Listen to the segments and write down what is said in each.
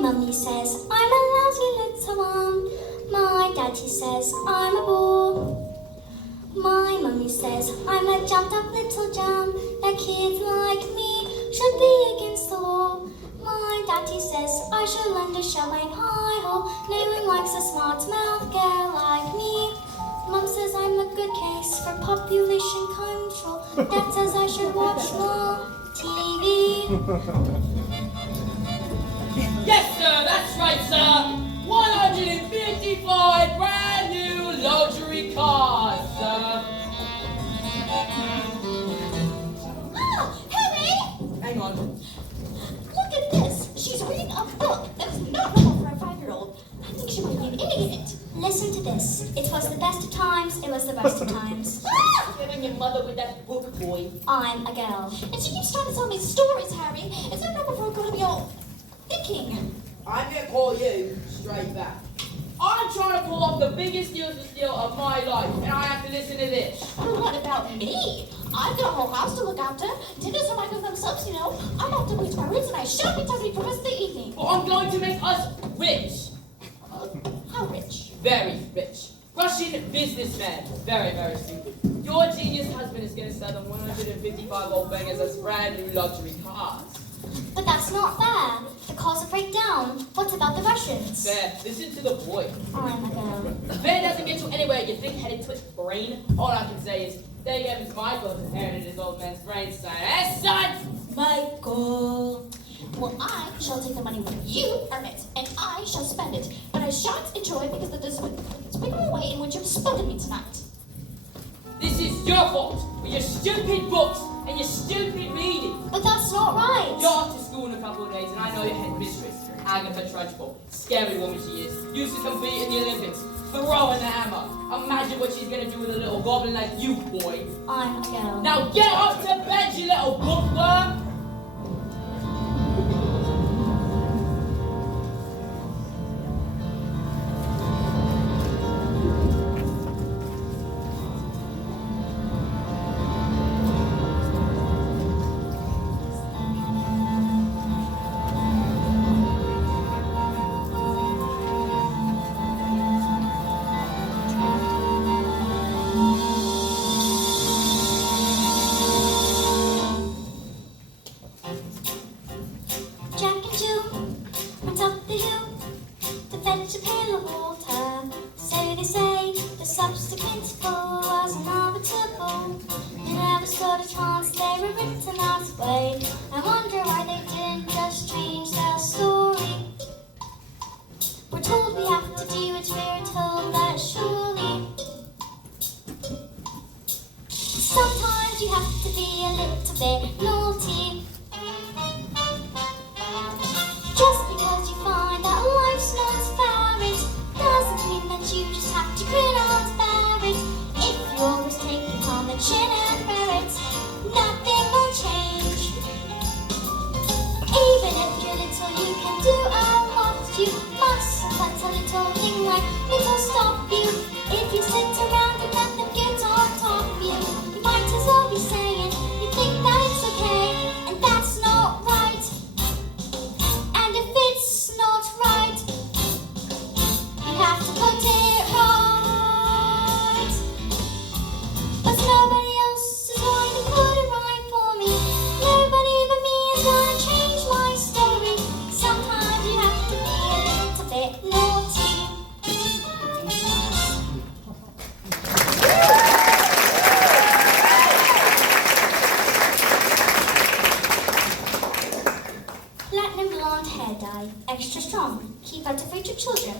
Mummy says I'm a lousy little one. My daddy says I'm a bore. My mummy says I'm a jumped up little jam. That kids like me should be against the law. My daddy says I should lend a champagne high hole. No one likes a smart mouth girl like me. Mum says I'm a good case for population control. Dad says I should watch more TV. Yes, sir, that's right, sir. 155 brand new luxury cars, sir. Oh, Henry! Hang on. Look at this. She's reading a book that's not normal for a 5-year-old. I think she might be an idiot. Listen to this. It was the best of times. It was the best of times. Giving your mother with that book, boy. I'm a girl. And she keeps trying to tell me stories, Harry. It's not normal for a girl to be all thinking. I'm gonna call you straight back. I'm trying to pull off the biggest useless deal of my life, and I have to listen to this. Well, what about me? I've got a whole house to look after. Dinners are mine for themselves, you know. I'm off to bleach my roots, and I shan't be talking for the rest of the evening. Well, I'm going to make us rich. How rich? Very rich. Russian businessman. Very, very stupid. Your genius husband is going to sell them 155 old bangers as brand new luxury cars. But that's not fair. The cars will break down. What about the Russians? Fair, listen to the boy. I'm a girl. Fair doesn't get you anywhere, you think-headed twit brain. All I can say is, thank heavens Michael's inherited his old man's brain, son. Eh, son? Michael. Well, I shall take the money when you earn it, and I shall spend it. But I shan't enjoy it because of this despicable way in which you've spoken to me tonight. This is your fault, with your stupid books and your stupid reading. But that's not right. You're off to school in a couple of days, and I know your headmistress, Agatha Trudgeful. Scary woman she is. Used to compete in the Olympics, throwing the hammer. Imagine what she's gonna do with a little goblin like you, boy. I'm a girl. Now get off to bed, you little bookworm! pitiful, was inevitable. They never stood a chance, they were written that way. I wonder why they didn't just change their story. We're told we have to do it, we're told that surely. Sometimes you have to be a little bit naughty. Just because you find that life's not fair, it doesn't mean that you just have to grin and bear it. If you always take it on the chin and bear it, nothing will change. Even if you're little, you can do a lot. You mustn't let a little thing like little stop you. If you sit around and let them get on top of you, you might as well be saying you think that it's okay, and that's not right. And if it's not right, you have to put it right. But nobody else is going to put it right for me. Nobody but me is going to change my story. Sometimes you have to be a little bit naughty. Platinum blonde hair dye, extra strong. Keep out of reach of children.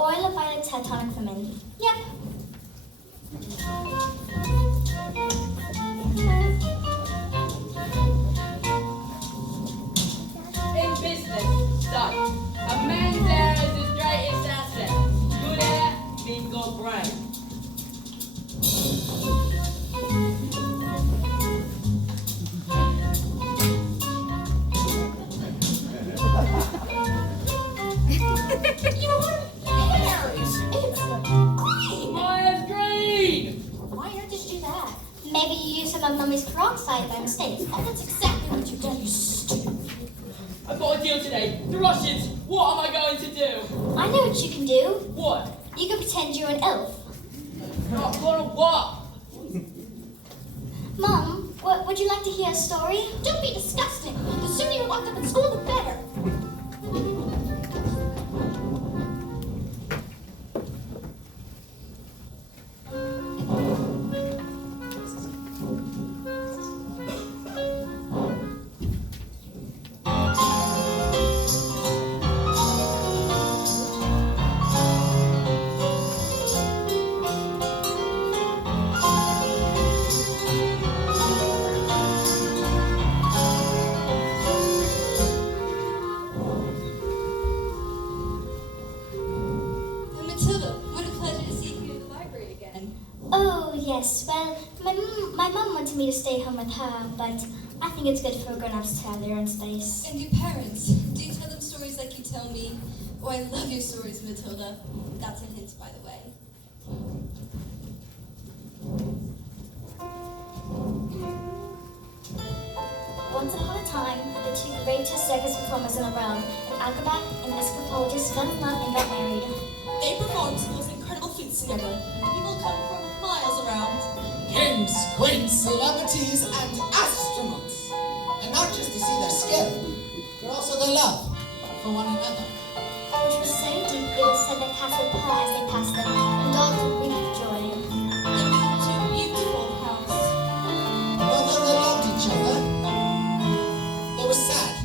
Oil of violet hair tonic for men. Yep. In business, stuff. A man's hair is his greatest asset. Good hair means good brain. Your hair is green. My hair's green! Why on earth did you do that? Maybe you used some of Mummy's peroxide by mistake. Oh, that's exactly what you've done, you stupid. I've got a deal today. The Russians, what am I going to do? I know what you can do. What? You can pretend you're an elf. Not gonna what? Mum, would you like to hear a story? Don't be disgusting. The sooner you lock up in school, the better. Matilda, what a pleasure to see you in the library again. Oh, yes. Well, my mum wanted me to stay home with her, but I think it's good for grown-ups to have their own space. And your parents, do you tell them stories like you tell me? Oh, I love your stories, Matilda. That's a hint, by the way. Once upon a time, the two greatest circus performers in the world, an acrobat and an escapologist, fell in love and got married. They performed the most incredible feats together. People come from miles around. Kings, queens, celebrities, and astronauts. And not just to see their skill, but also their love for one another. Which was so deep, it was said that cats would purr as they passed them, and dogs would weep with joy. They moved to a beautiful house. Although they loved each other, they were sad.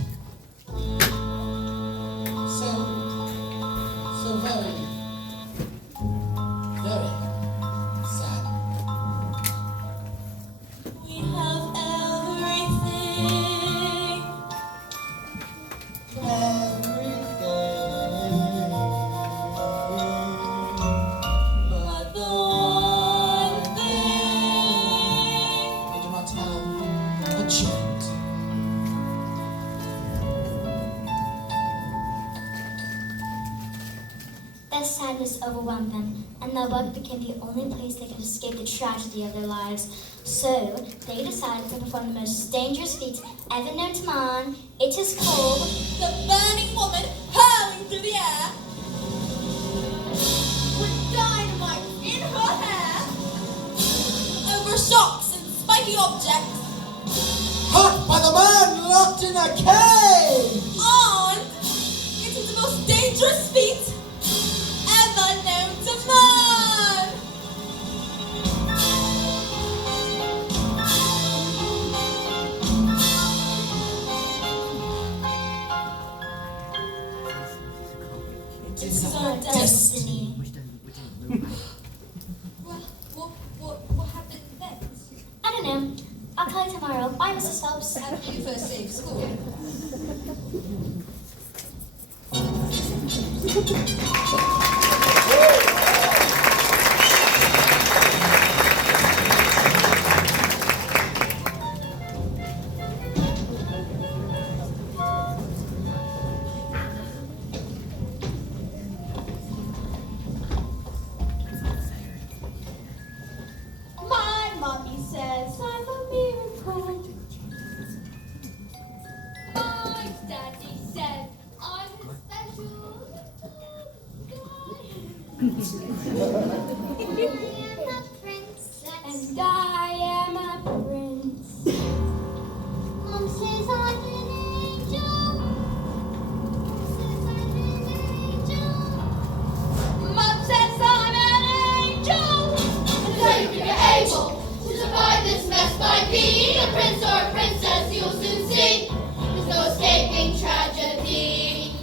So very, very sad. We have everything. But the one thing. We do not have a child. Their sadness overwhelmed them, and their work became the only place they could escape the tragedy of their lives. So, they decided to perform the most dangerous feat ever known to man. It is called The burning woman hurling through the air. With dynamite in her hair. Over shocks and spiky objects. Caught by the man locked in a cage! On! It is the most dangerous feat ever known to man! know. I'll call you tomorrow. Bye, Mrs. Phelps. After your first day of school. My mommy says I'm a miracle. My daddy said I'm a special And I am a prince. Mom says I'm an angel. Mom says I'm an angel. And so if you're able to survive this mess by being a prince or a princess, you'll soon see there's no escaping tragedy.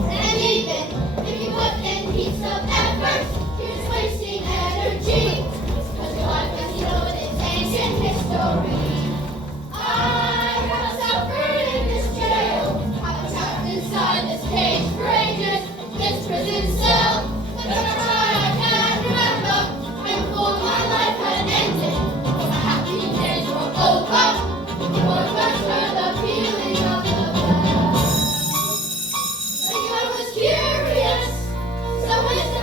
And even if you put in heaps of effort, you're just wasting energy. Cause your life, as you know, it is ancient history. I have suffered in this jail. I was trapped inside this cage for ages, this prison cell. But every time I can remember, when before my life had ended, before my happy days were over, before I first heard the pealing of the bell. Like I was curious, so it's a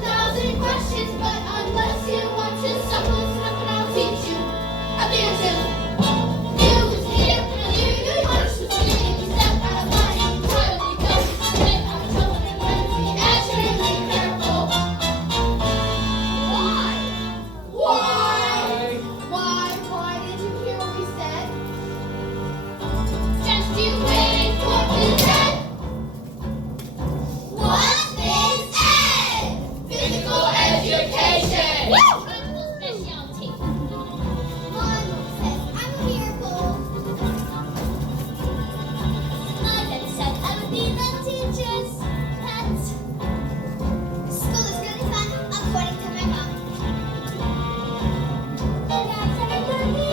thousand questions, but unless you want to suffer, nothing I'll teach you. I'll be until you was here, and you watched the feeling, you step out of line, you quietly go, stay out of trouble, and learn to be extremely careful. Why? Why did you hear what we said? Just you wait for the dead. What's this ed? Physical education. Tribal specialty. Mom says I'm a miracle. My daddy said I would be the teacher's pet. School is really fun, according to my mom. My dad said I could be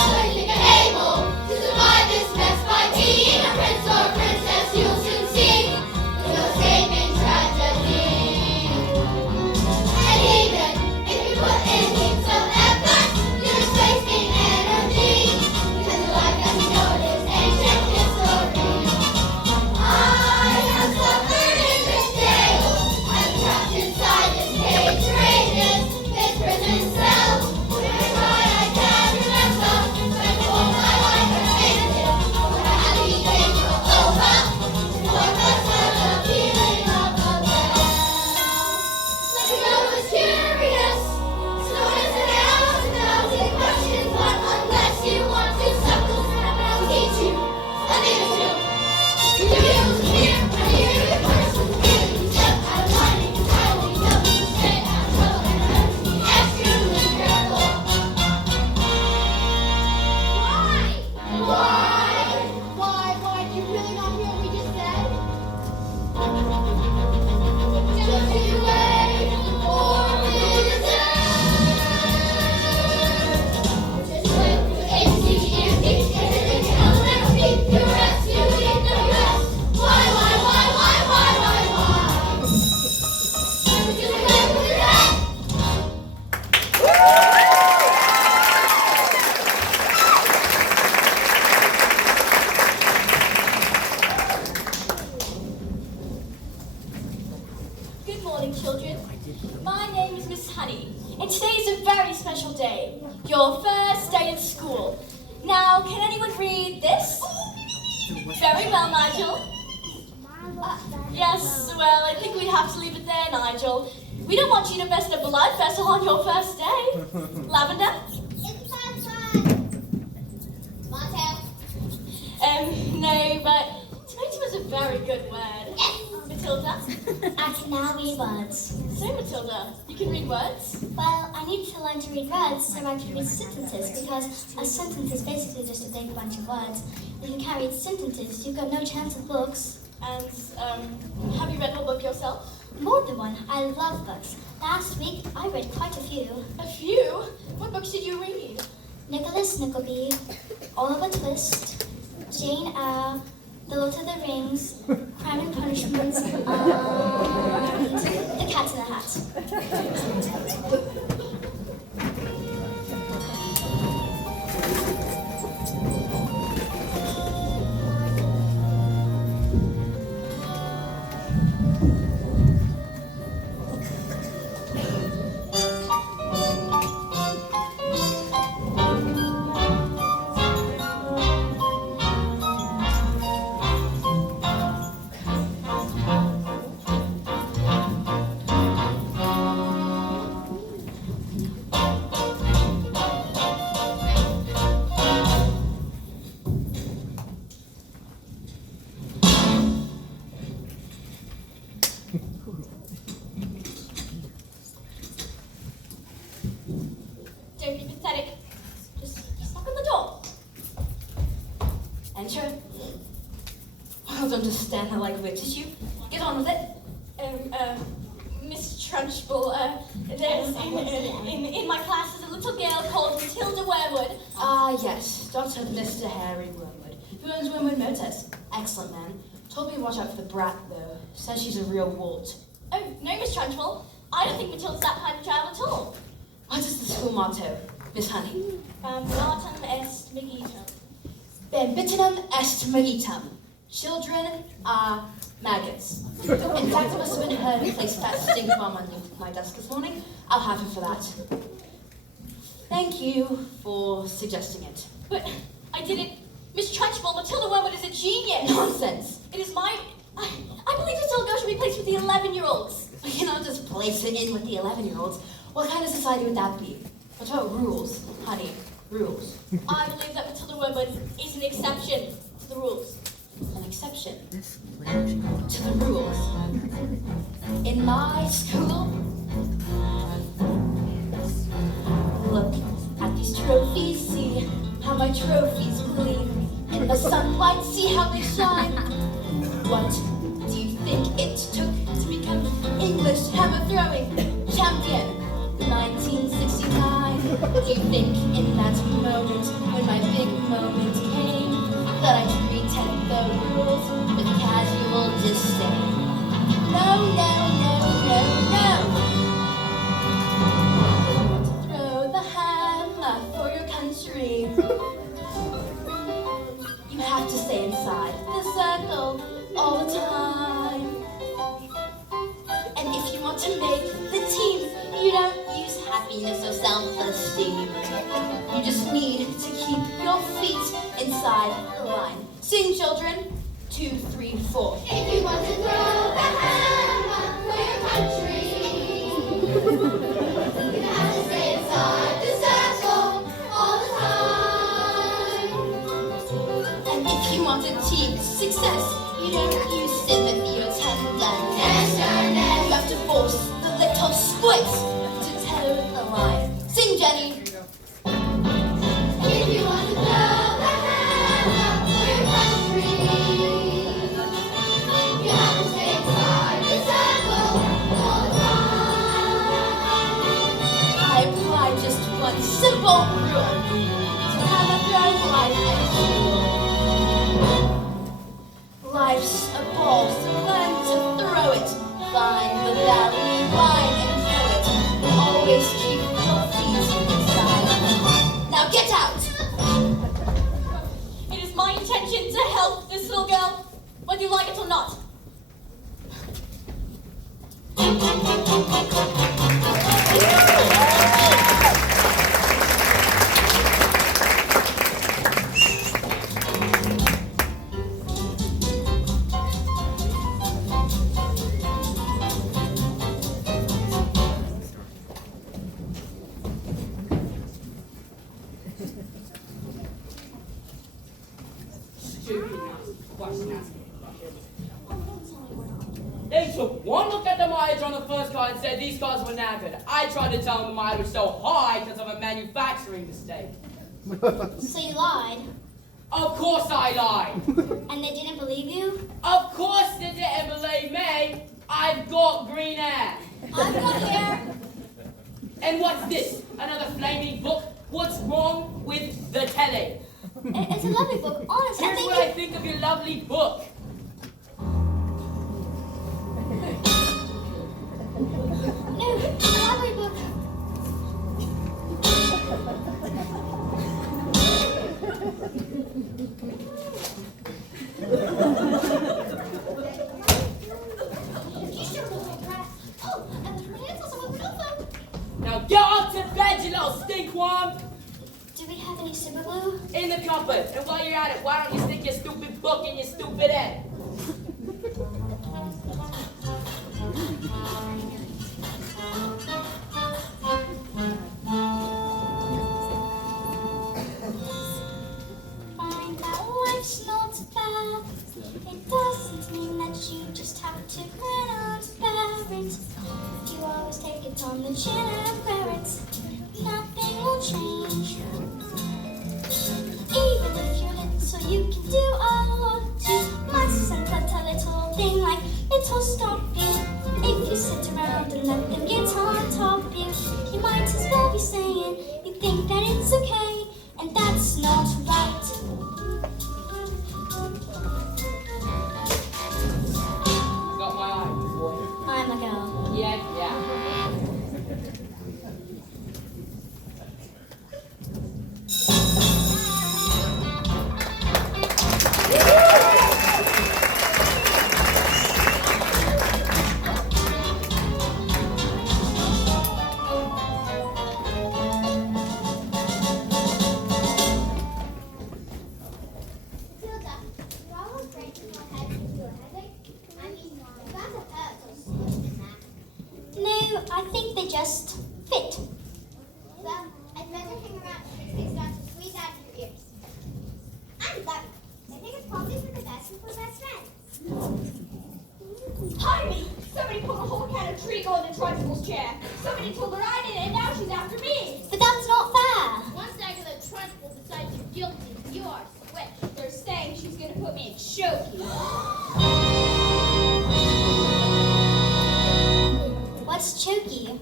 So you think you're able to survive this mess by being a prince or a princess, you'll soon see there's no escaping tragedy. And even if you put in heaps of effort, you're just wasting energy. Because your life, as you know, it is ancient history. I have suffered in this jail. I'm trapped inside this cage for ages, this prison cell. Every try I can remember, when before my life had ended, before the happy days were over, before I first heard the pealing of the bell. Like I was curious, so it's a thousand questions, but unless you want to suckle, I'll teach you. I'll give it to you. You was here, I hear you first with the feeling. You step out of line, and you quietly know you stay out of trouble, and learn to be extremely careful. Why? Do you really not hear what we just said? Just you wait for the dead. Just wait for the ACMD, and then you can never be your rest. You need no rest. Why? Just wait for the dead. Good morning, children. My name is Miss Honey, and today is a very special day. Your first day of school. Now, can anyone read this? Very well, Nigel. Yes, well, I think we'd have to leave it there, Nigel. We don't want you to burst a blood vessel on your first day. Lavender? It's fun. Montel. No, but tomato is a very good word. Yes. Matilda? I can now read words. So, Matilda, you can read words? Well, I need to learn to read words so I can read sentences, because a sentence is basically just a big bunch of words. If you can't read sentences, you've got no chance of books. And, have you read the book yourself? More than one. I love books. Last week, I read quite a few. A few? What books did you read? Nicholas Nickleby, Oliver Twist, Jane Eyre, The Lord of the Rings, Crime and Punishment, and The Cat in the Hat. Don't be pathetic. Just knock on the door. Enter. I don't understand how like witches you. Get on with it. Miss Trunchbull, there's in my class is a little girl called Matilda Wormwood. Ah, yes, daughter of Mr. Harry Wormwood, who owns Wormwood Motors. Excellent man. Told me to watch out for the brat, though. Says she's a real wart. Oh, no, Miss Trunchbull. I don't think Matilda's that kind of child at all. What is the school motto, Miss Honey? Natum est magitum. Bambittinum est magitum. Children are maggots. In fact, it must have been her who placed that stink bomb on my desk this morning. I'll have her for that. Thank you for suggesting it. But I didn't. Miss Trunchbull, Matilda Wormwood is a genius. Nonsense. It is my... I believe this little girl should be placed with the 11-year-olds. You cannot just place it in with the 11-year-olds. What kind of society would that be? What about rules, honey? Rules. I believe that Matilda Wormwood is an exception to the rules. An exception to the rules. In my school, look at these trophies, see how my trophies gleam. In the sunlight, see how they shine. What do you think it took to become English hammer throwing champion? 1969. Do you think in that moment, when my big moment came, that I could pretend the rules with casual disdain? No, no, no, no, no. You want to throw the hammer for your country. You have to stay inside the circle all the time. And if you want to make the team, you don't use happiness or self-esteem. You just need to keep your feet inside the line. Sing, children. 2, 3, 4. If you want to throw the hammer for your country, you have to stay inside the circle all the time. And if you want to achieve success, you don't use sympathy or tenderness. You have to force the little squid to toe the line. Sing, Jenny. If you want to throw the hammer for your country, you have to stay inside the circle all the time. I apply just one simple rule to hammer throw life at you. Life's a ball, so learn to throw it. Find the valley line and throw it. Always keep your feet inside. Now get out! It is my intention to help this little girl, whether you like it or not. They took one look at the mileage on the first car and said these cars were knackered. I tried to tell them the mileage was so high because of a manufacturing mistake. So you lied, Of course I lied. and they didn't believe you? Of course they didn't believe me. I've got green hair. I've got hair. And what's this? Another flaming book? What's wrong with the telly? It's a lovely book, honestly. Here's what I think of your lovely book. No, it's a lovely book. Oh, and the tornadoes also moving over. Now get up to bed, you little stinkworm! Do we have any super glue? In the cupboard. And while you're at it, why don't you stick your stupid book in your stupid head? Find that life's not bad. It doesn't mean that you just have to grin and bear it. You always take it on the chin and wear it. Nothing will change. Even if you're little, you can do a lot. You mustn't let a little thing like it'll stop you. If you sit around and let them get on top you, you might as well be saying you think that it's okay, and that's not right. Got my eye, boy. I'm a girl. Yeah. Matilda, you always breaking your head with your headache. I mean, you got a hurt or something than that. No, I think they just fit. Well, I'd rather hang around if they start to squeeze out of your ears. I'm Gabby. I think it's probably for the best if we're best friends. Hide me! Somebody put a whole can of tree gold in Trunchbull's chair. Somebody told her I did it, and now she's after me. But that's not fair. Once I get a Trunchbull decides you're guilty, you are switched. They're saying she's gonna put me in choky. What's choky?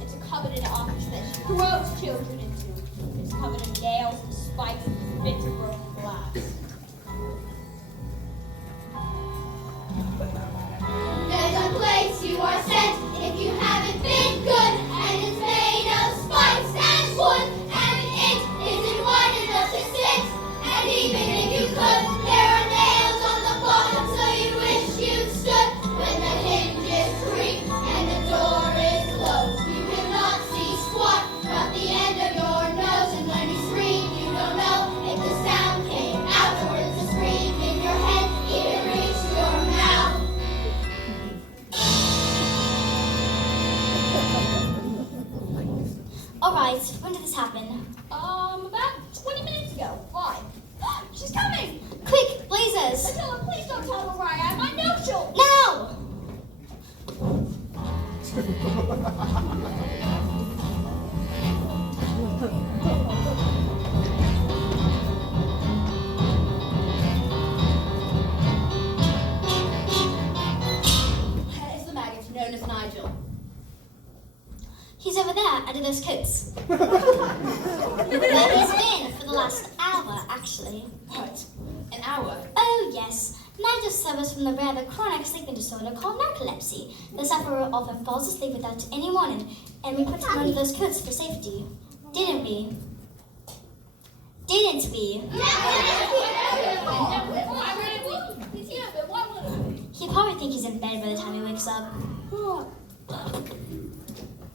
It's a coveted office that she throws children into. It's covered in nails and spikes and bits of broken glass. There's a place you are sent if you haven't been good, and it's made of spikes and wood, and it isn't wide enough to sit. And even if you could, there are nails on the bottom, so you wish you stood. When the hinges creak and the door is closed, you cannot see squat, not the end of your nose. And when you scream, you don't know if the sound came out or if the scream in your head even reached your mouth. Alright, when did this happen? About 20 minutes ago. Why? She's coming! Quick, blazers! Matilda, please don't tell her where I am. I know she'll. Now! Where is the maggot known as Nigel? He's over there, under those coats. Where he's been for the last hour, actually. What? An hour? Oh, yes. Nigel suffers from the rather chronic sleeping disorder called narcolepsy. The sufferer often falls asleep without any warning, and we put him under those coats for safety. Didn't we? Didn't we? He'll probably think he's in bed by the time he wakes up.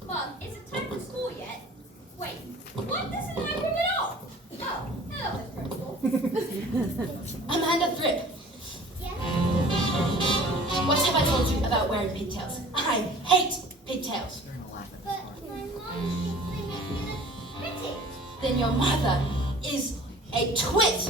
Mom, is it time for school yet? Wait, what? This isn't my room at all. Oh, hello, Miss Principal. Amanda Thripp, what have I told you about wearing pigtails? I hate pigtails. But my mom keeps making it pretty. Then your mother is a twit.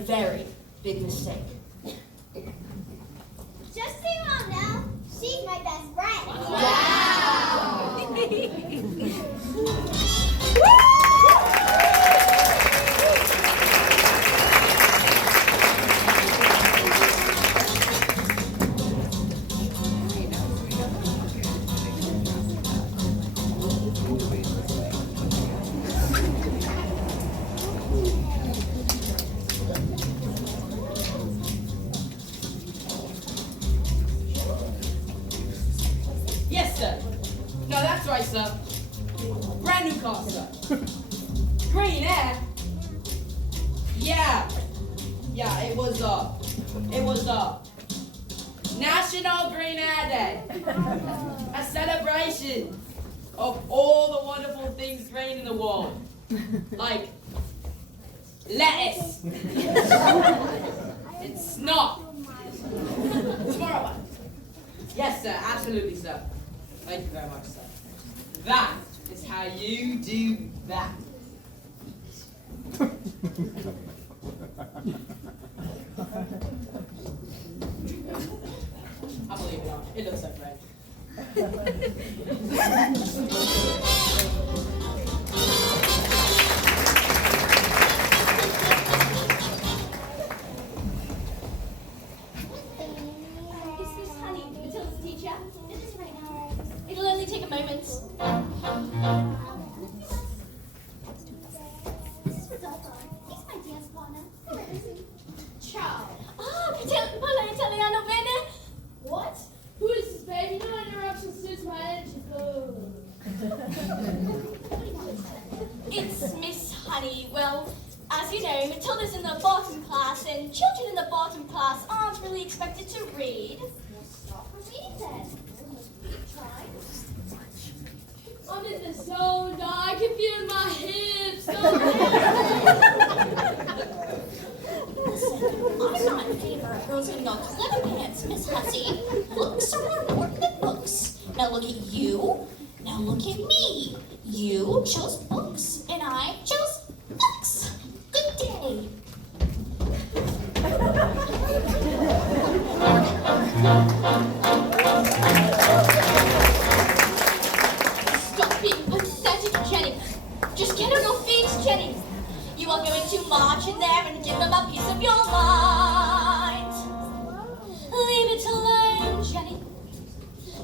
very big mistake. Just so you all know, she's my best friend. Yes, sir. No, that's right, sir. Brand new car, sir. Green air? Yeah. Yeah, it was National Green Air Day. A celebration of all the wonderful things green in the world. Like lettuce. And snot. Tomorrow one. Yes, sir. Absolutely, sir. Thank you very much, sir. That is how you do that. I believe it. It looks so great. Is this Honey, Matilda's teacher? This is right now. It'll only take a moment. This is Rodolfo. He's my dance partner. Ciao. Volevo italiano bene? What? Who is this baby? No interruptions since my energy goes. It's Miss Honey. Well, as you know, Matilda's in the bottom class, and children in the bottom class aren't really expected to read. Stop reading then. Try. I'm in the zone, dog. I can feel my hips. I'm not in favor of girls getting all clever pants, Miss Hussey. Looks are more important than books. Now look at you. Now look at me. You chose books, and I chose books. Good day. Stop being pathetic, Jenny. Just get on your feet, Jenny. You are going to march in there and give them a piece of your mind. Leave it alone, Jenny.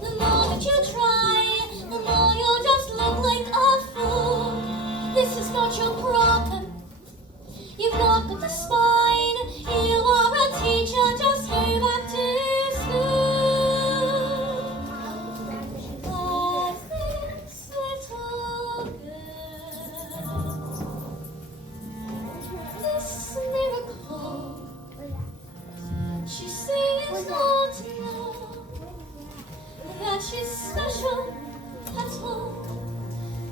The more that you try, the more you'll just look like a fool. This is not your problem. You've not got the spine. You are a teacher, just go back to school. But this little girl, this miracle, she seems not to know that she's special at all.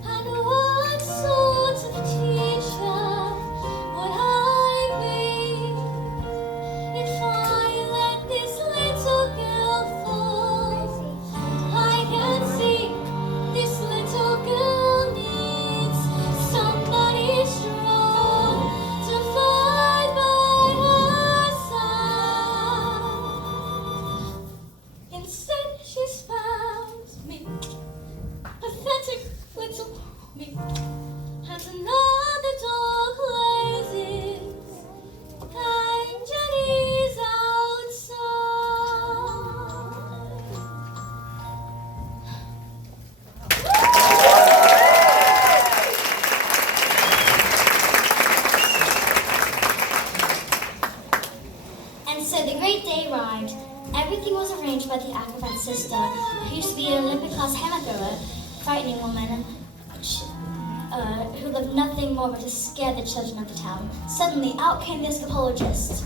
And what sort of teacher would I be if I let this little girl fall? I can see this little girl needs somebody strong to fight by her side. Instead, she's found me, pathetic little me, and another door closes, and Jenny's outside. And so the great day arrived. Everything was arranged by the acrobat sister, who used to be an Olympic class hammer thrower, frightening woman, who loved nothing more but to scare the children of the town. Suddenly, out came the escapologist.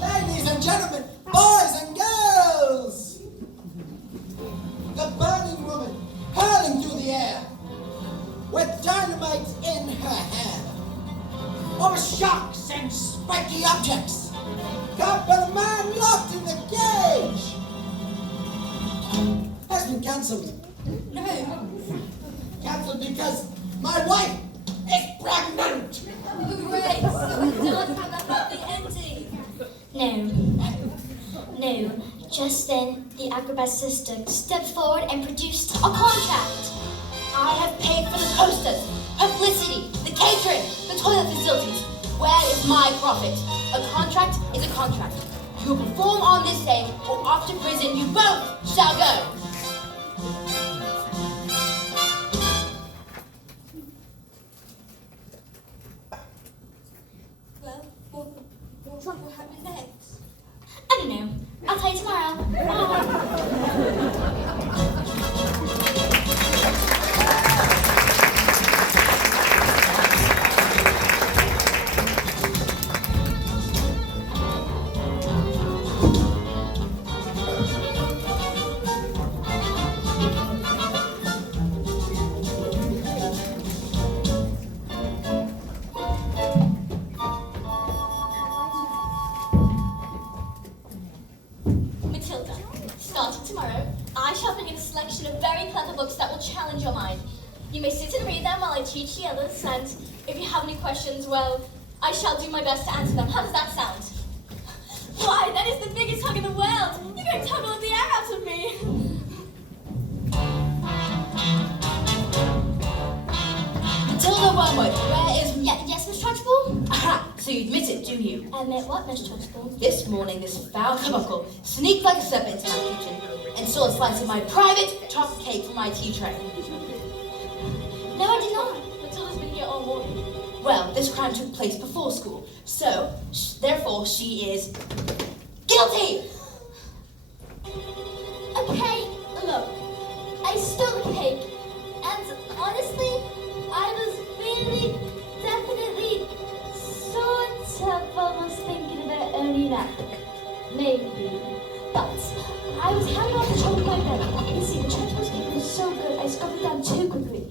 Ladies and gentlemen, boys and girls! The burning woman hurling through the air with dynamite in her hand, over sharks and spiky objects, caught by the man locked in the cage, has been cancelled. No. cancelled because my wife is pregnant. Hooray! So it does have a happy ending. No. Just then, the acrobat's sister stepped forward and produced a contract. I have paid for the posters, publicity, the catering, the toilet facilities. Where is my profit? A contract is a contract. You will perform on this day, or after prison you both shall go. Well, what will happen next? I don't know. I'll tell you tomorrow. Bye. Matilda, starting tomorrow, I shall bring in a selection of very clever books that will challenge your mind. You may sit and read them while I teach the others, and if you have any questions, well, I shall do my best to answer them. How does that sound? Why, that is the biggest hug in the world! You're going to tug all the air out of me! Matilda Wormwood, where is... Yes, Miss Trunchbull? Aha, so you admit it, do you? Admit what, Miss Trunchbull? This morning, this foul carbuncle sneaked like a serpent into my kitchen and stole a slice of my private chocolate cake from my tea tray. No, I did not. Matilda's been here all morning. Well, this crime took place before school, so, therefore, she is guilty! Okay, look. I stole the cake, and honestly, I was really, definitely, sort of almost thinking about owning that. Maybe. But I was hanging on the top of my bed. You see, the Trunchbull's cake was so good, I scoffed it down too quickly.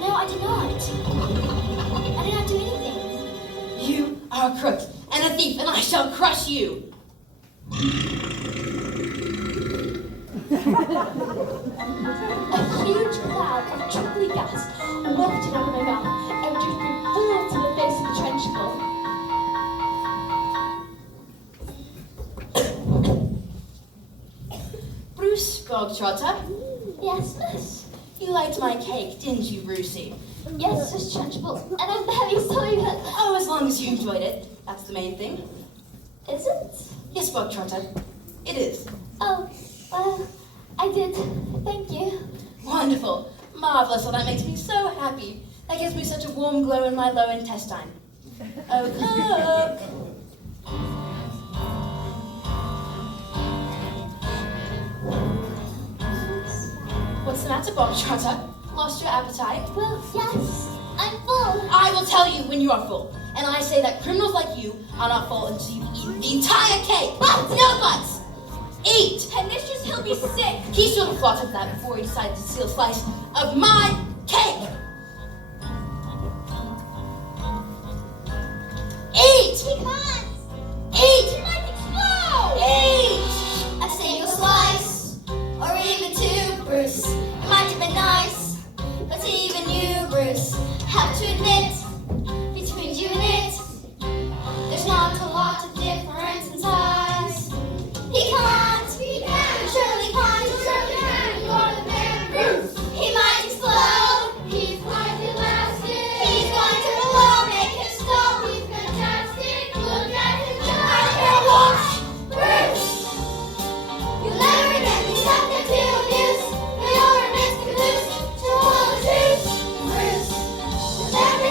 No, I did not. I did not do anything. You are a crook and a thief, and I shall crush you! A huge cloud of chocolate gas wafted out of my mouth and just threw full to the face of the Trunchbull. Bruce Bogtrotter, Yes, miss. you liked my cake, didn't you, Brucey? Yes, Miss Trunchbull. And I'm very sorry, but Oh, as long as you enjoyed it. That's the main thing. is it? Yes, Bogtrotter, it is. Oh, well, I did. Thank you. Wonderful. Marvelous. Well, that makes me so happy. That gives me such a warm glow in my lower intestine. Oh, cook! What's the matter, Bogtrotter? Lost your appetite? Well, yes, I'm full. I will tell you when you are full. And I say that criminals like you are not full until you've eaten the entire cake. But no buts! Eat! And Mistress, he'll be sick! He should have thought of that before he decided to steal a slice of my cake! Eat! He can't. Eat! He might explode. Eat! A single slice, or even two, Bruce. It might have been nice, but even you, Bruce, have to admit, between you and it, there's not a lot of difference in size. He can't, surely can't, You're the man, Bruce. he might explode. He's quite elastic. He's going to blow, make him stop. He's fantastic. Look at him go. I can't watch, Bruce. You'll never get me subject to abuse. You're a miscaluse to all the truth, Bruce. You'll never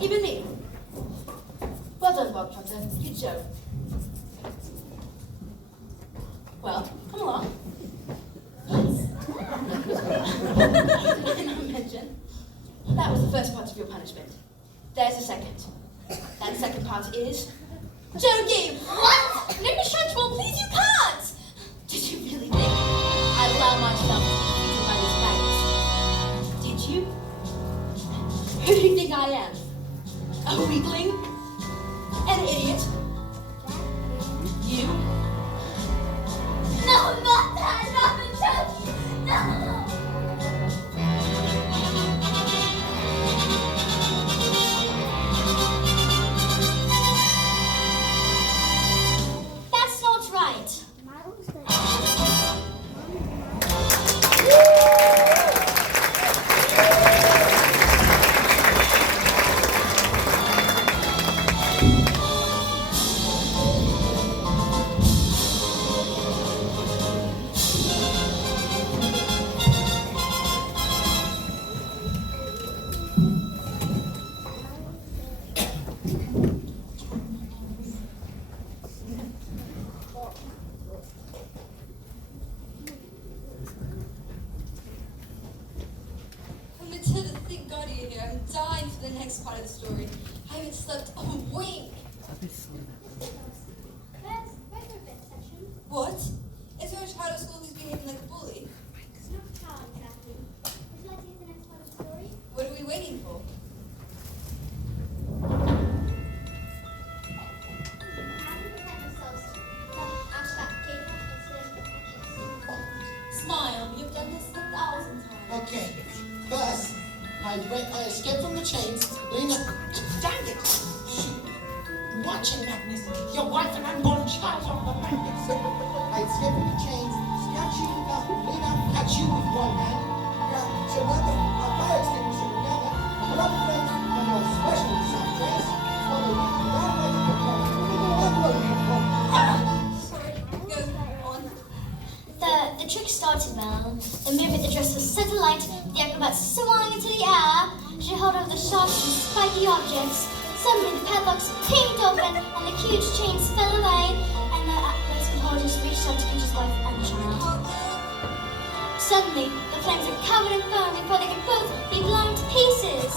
Even me. Well done, Bob Trotter. Good show. Well, come along. Not mention. That was the first part of your punishment. There's the second. That second part is joking. What? No, Miss Trunchbull, please, you can't! Did you really think I'd allow myself to be beaten by these maggots? Did you? Who do you think I am? A weakling? An idiot? You? No, not that! Not the judge! No! That's not right. Oh, Matilda, thank God you're here. I'm dying for the next part of the story. I haven't slept a wink. Where's the bit section? What? Is there a child at school who's behaving like a bully? It's not how exactly. Would you like to hear the next part of the story? What are we waiting for? Having prepared themselves after that gave us incident Smile, you've done this 1,000 times. Okay, first, I escape from the chains, lean up. Dang it! Shoot. Watching Magnus, your wife and unborn child on the Magnus. I escape from the chains, snatch you up, lean up, catch you with one hand, catch another, a fire extinguisher with the other, put up friends on your special soft dress, follow you down by the Sorry, go on. The trick started well. The moment the dress was set alight, the acrobats swung into the air. She held over the sharp and spiky objects. Suddenly the padlocks pinged open and the huge chains fell away, and the anthropologist reached out to catch his wife and the child. Suddenly, the flames were covered in foam before they could both be blown to pieces.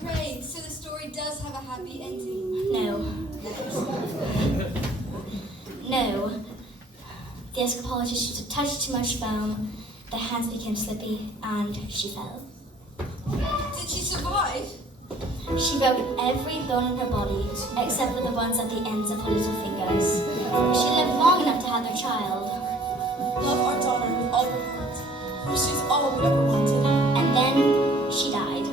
Hooray, so the story does have a happy ending. No. No. The escapologist used a touch too much foam. The hands became slippy, and she fell. Did she survive? She broke every bone in her body, except for the ones at the ends of her little fingers. She lived long enough to have their child, Love our daughter with all your heart, for she's all we ever wanted. and then she died.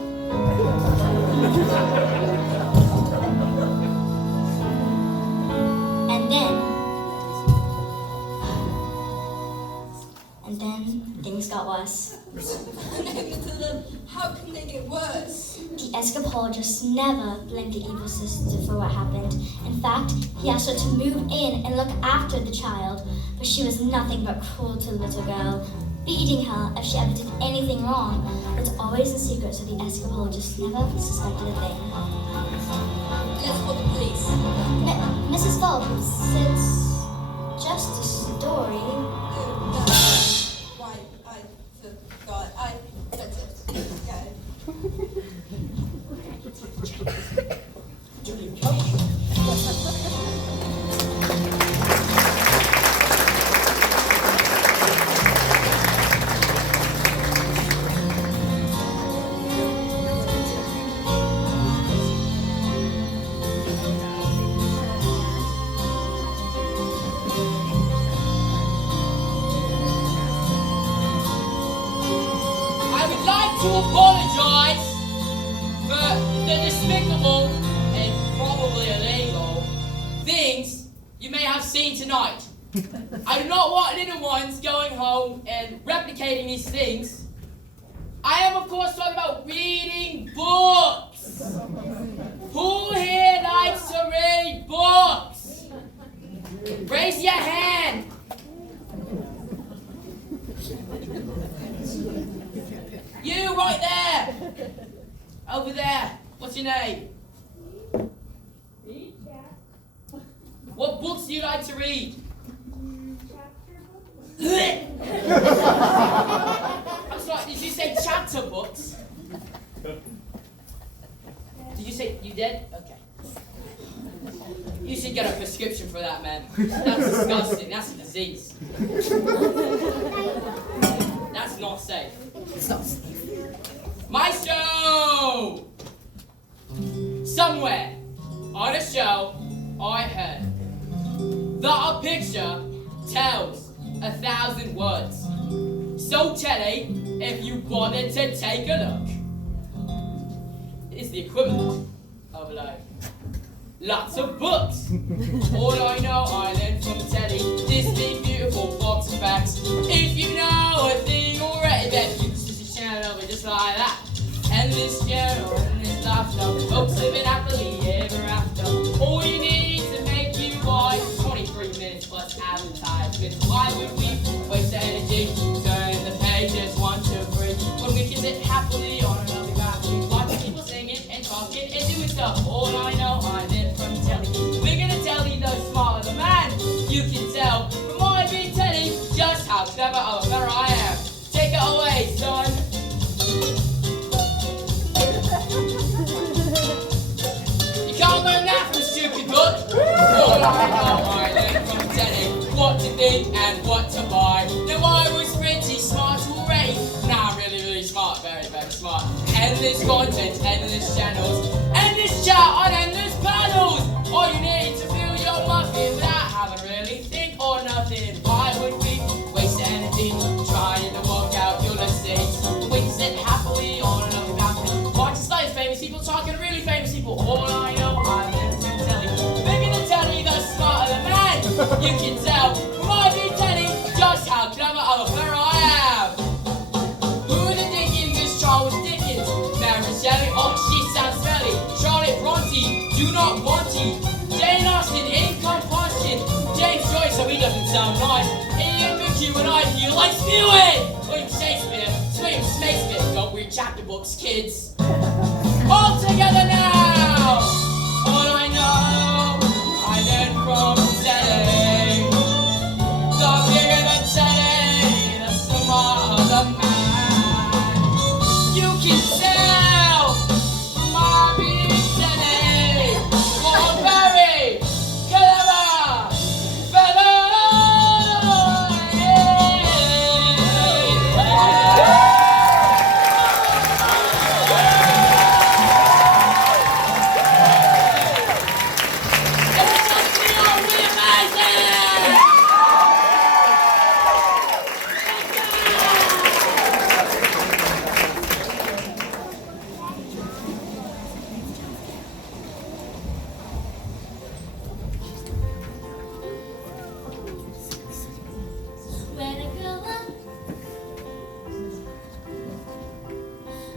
And then things got worse. Matilda, how can they get worse? The escapologist never blamed the evil sister for what happened. In fact, he asked her to move in and look after the child, but she was nothing but cruel to the little girl, beating her if she ever did anything wrong, but always in secret so the escapologist never suspected a thing. Let's call the police. Mrs. Phelps, it's just a story. Why, I forgot. That's it. Got it. I would like to apologize for the despicable and probably illegal things you may have seen tonight. I do not want little ones going home and replicating these things I am, of course, talking about reading books. Who here likes to read books? Raise your hand. You right there. Over there. What's your name? What books do you like to read? I'm sorry, did you say chapter books? Did you say you did? Okay. You should get a prescription for that, man. That's disgusting. That's a disease. That's not safe. It's not safe. Maestro! Somewhere on a show, I heard that a picture tells 1,000 words. So Telly, if you bothered to take a look, it's the equivalent of like lots of books. All I know I learned from Telly, this big beautiful box of facts. If you know a thing already, then you can just channel over just like that. Endless journal, endless laughter, folks living happily ever after. All you need to make you wise, 23 minutes plus advertisements. Why would we waste energy turning the pages 1, 2, 3 when we can sit happily on another bathroom, watching people singing and talking and doing stuff? All I know I learned from Telly. We're gonna tell you the smarter the man. You can tell from my big Telly just how clever of a fella I am. Take it away, son. You can't learn that from a stupid book. All I know I learned from Telly what to think and what to buy. Now I was pretty smart already. Now I'm really smart, very smart. Endless content, endless channels, endless chat on endless panels. All you need to fill your muffin without having to really think or nothing. Why would we waste energy trying to work out your mistakes when we can sit happily on another balcony, watching slightly famous people talking to really famous people? All I know I learned from Telly. We're gonna tell you the smarter the man. You can tell from my big Telly just how clever of a fella I am. Who the Dickens is Charles Dickens? Mary Shelley, oh she sounds smelly. Charlotte Bronte, do not want to. Jane Austen, incomparison. James Joyce, so he doesn't sound nice. Ian McHugh and I feel like spewing. William Shakespeare, William Shakespeare, don't read chapter books, kids. All together now. All I know, I learned from Telly. The bigger the Telly, the smarter the man. You can tell from my big Telly what a very clever fella When I grow up,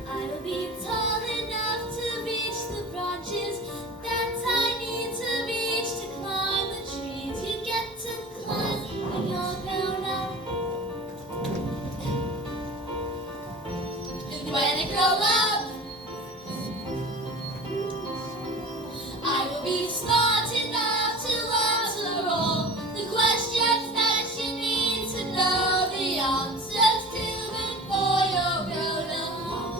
I will be tall enough to reach the branches that I need to reach to climb the trees you get to climb when you're grown up. And when I grow up, I will be smart enough to answer all the questions that you need to know the answers to before you're grown up.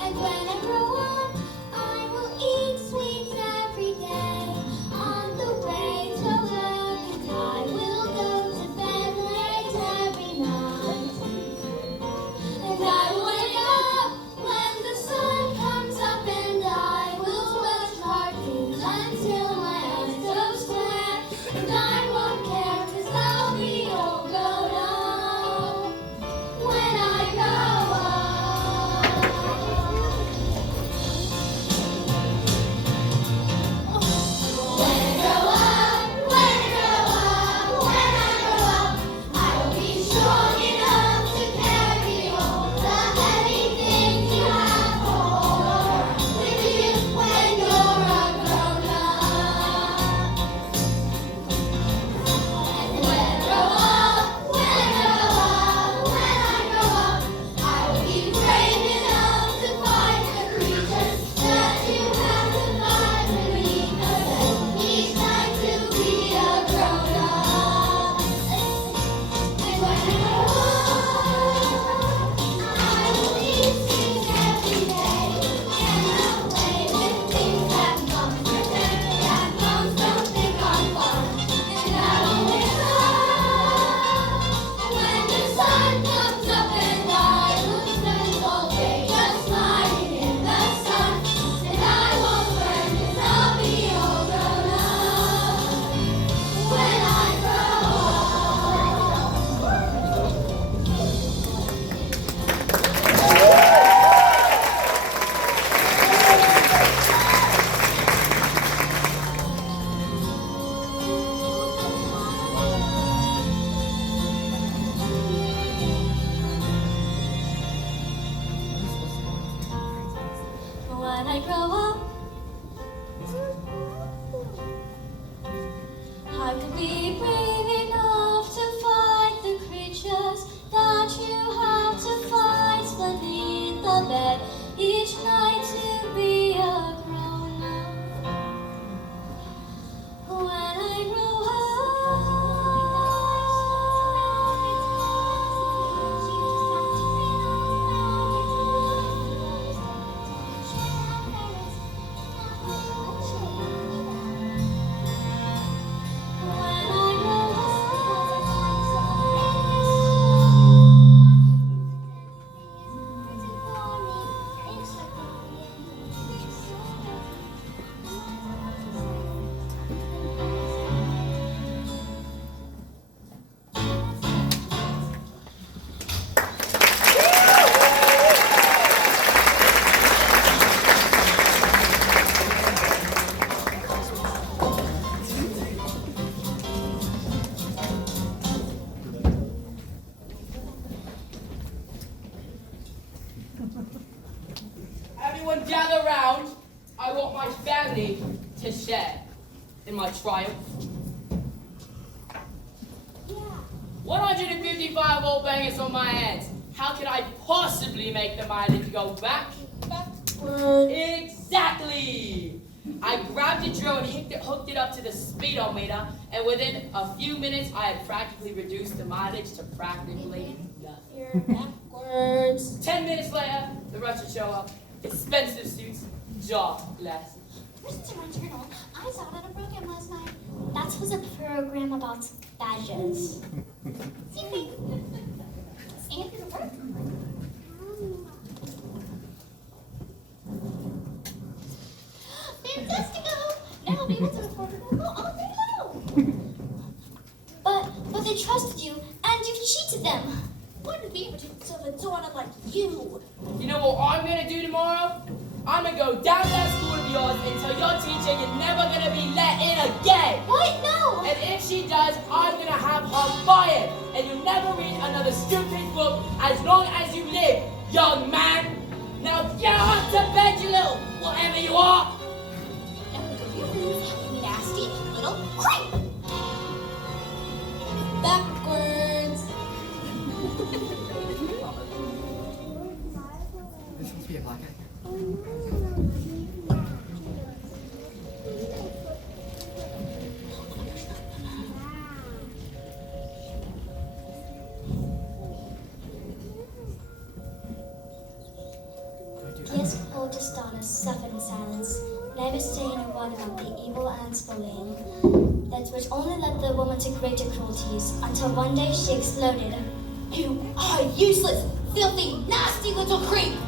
And when I grow up, I will eat sweets every day. On the way to work, and I will go to bed late every night. gather round. I want my family to share in my triumph. 155 old bangers on my hands. How could I possibly make the mileage go backward? Exactly! I grabbed a drill and hooked it up to the speedometer, and within a few minutes, I had practically reduced the mileage to practically nothing. You're backwards. 10 minutes later, the Russians show up. Expensive suits, jaw glasses. Listen to my journal. I saw it on a program last night. That was a program about badges. See? And it worked. Fantastico! Now I'll be able to afford it all day long. But they trusted you, and you cheated them. Wouldn't be able to serve a daughter like you. You know what I'm gonna do tomorrow? I'm gonna go down to that school of yours and tell your teacher you're never gonna be let in again. What? No! And if she does, I'm gonna have her fired. And you'll never read another stupid book as long as you live, young man. Now get up to bed, you little whatever you are. You nasty little creep! Backwards. This must be a black eye. The ex-oldest daughter suffered in silence, never saying a word about the evil aunt's bullying, that which only led the woman to greater cruelties, until one day she exploded. You are useless, filthy, nasty little creep!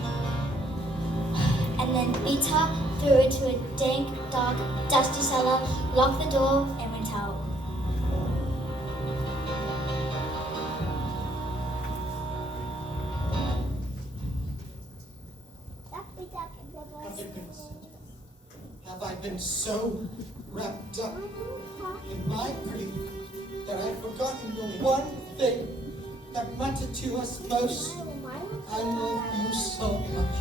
And then beat her, threw her into a dank, dark, dusty cellar, locked the door, and went out. Have I been so wrapped up in my grief that I've forgotten the one thing that mattered to us most? I love you so much.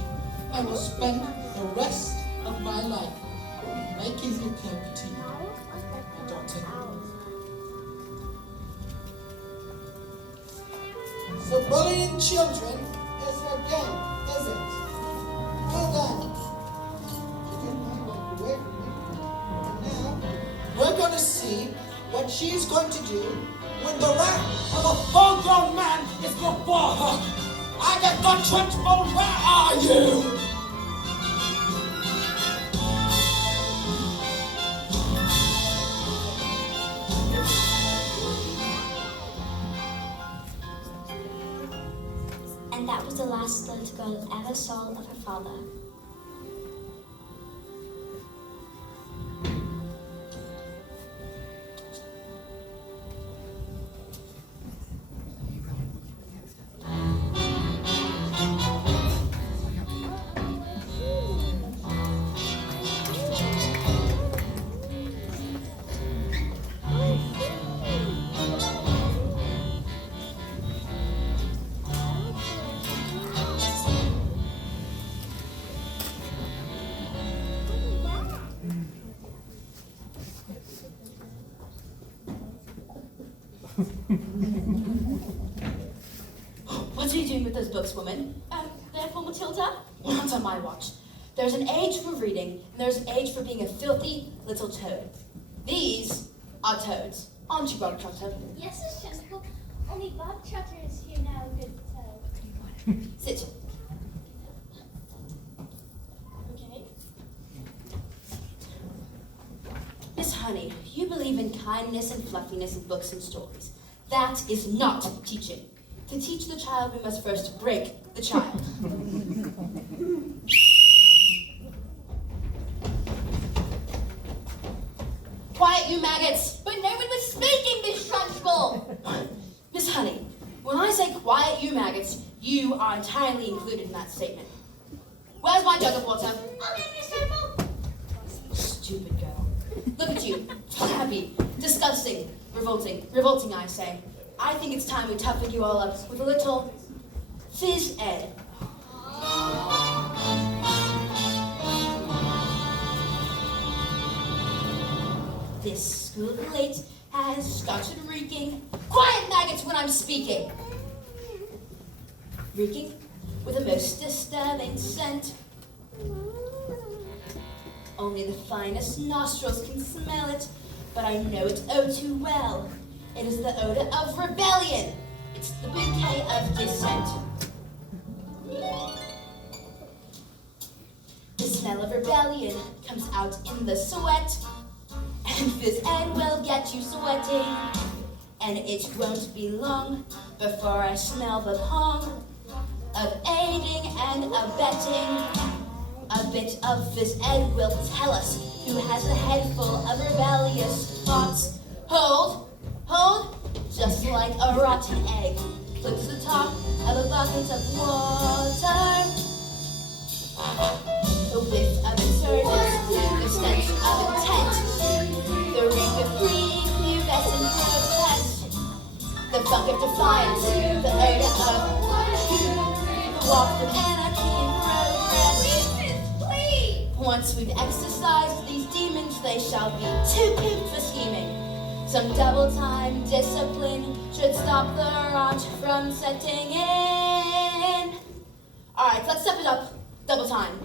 I will spend the rest of my life making you a cup of tea, my daughter. So bullying children is her game, is it? Well done. You get my wife away from me. And now, we're going to see what she's going to do when the wrath of a full-grown man is before her. Agatha Trunchbull, where are you? And that was the last little girl ever saw of her father. What are you doing with those books, woman? They're for Matilda. Not on my watch. There's an age for reading, and there's an age for being a filthy little toad. These are toads. Aren't you, Brother Trotter? Yes, Miss Chasuble. Only Bob Trotter is here now, good toe. Sit. Okay. Miss Honey, you believe in kindness and fluffiness in books and stories. That is not teaching. To teach the child, we must first break the child. Quiet, you maggots! But no one was speaking, Miss Trunchbull. Miss Honey, when I say quiet, you maggots, you are entirely included in that statement. Where's my jug of water? Okay, Miss Trunchbull. Stupid girl. Look at you, flabby, disgusting, revolting, I say. I think it's time we toughen you all up with a little phys ed. This school plate has started reeking. Quiet, maggots, when I'm speaking. Reeking with a most disturbing scent. Only the finest nostrils can smell it, but I know it oh too well. It is the odor of rebellion. It's the bouquet of dissent. The smell of rebellion comes out in the sweat, and phys ed will get you sweating. And it won't be long before I smell the pong of aiding and abetting. A bit of phys ed will tell us who has a head full of rebellious thoughts. Hold, just like a rotten egg. Flip to the top of a bucket of water. The whiff of insurgence, the stench of intent, the reek of green, pubescent protest, the funk of defiance, the odor of waft of anarchy and progress. Once we've exorcised these demons, they shall be too cute for scheming. Some double-time discipline should stop the rot from setting in. Alright, let's step it up. Double time.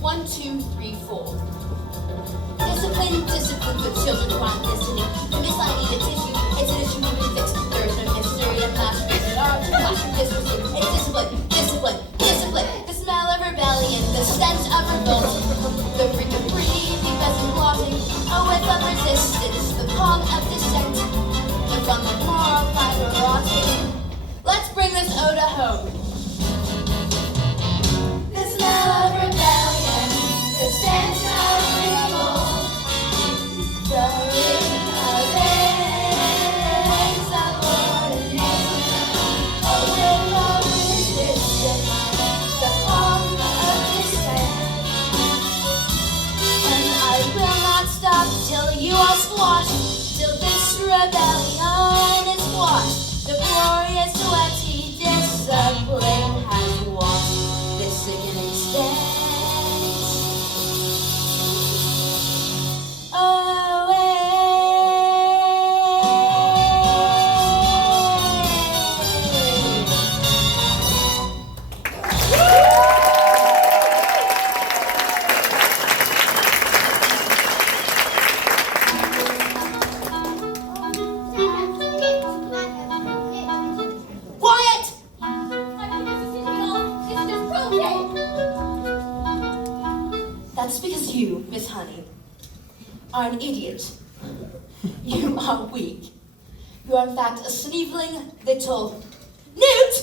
1, 2, 3, 4. Discipline for children who aren't listening. The miss I need a tissue. It's an issue we can fix. There is no mystery of masturbation or classroom disrespect. It's discipline. The smell of rebellion, the stench of revolt, the reek of breathing, pheasant blotting, a whiff of resistance, the pong of dissent, the funk of moral fiber rotting. Let's bring this odor home. The smell of rebellion, the stench of revolt, the reek of insubordination, a whiff of resistance, the pong of dissent. And I will not stop till you are squashed, till this rebellion is washed. The glorious sweaty discipline has washed this sickening stench Quiet! That's because you, Miss Honey, are an idiot. You are weak. You are in fact a sneevling little newt!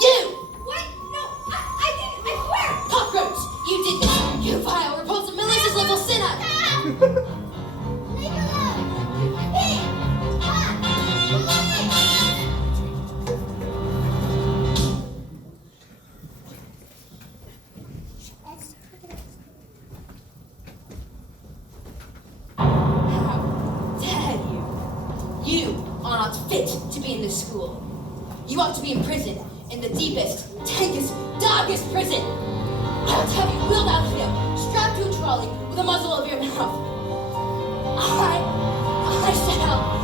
You! What? No, I didn't. I swear. Cockroach! You did this! You vile, repulsive, malicious little sinner! Leave me alone. Hey! How dare you? You are not fit to be in this school. You ought to be in prison, in the deepest, dankest, darkest prison. I ought to have you wheeled out of here, strapped to a trolley with the muzzle of your mouth. I shall.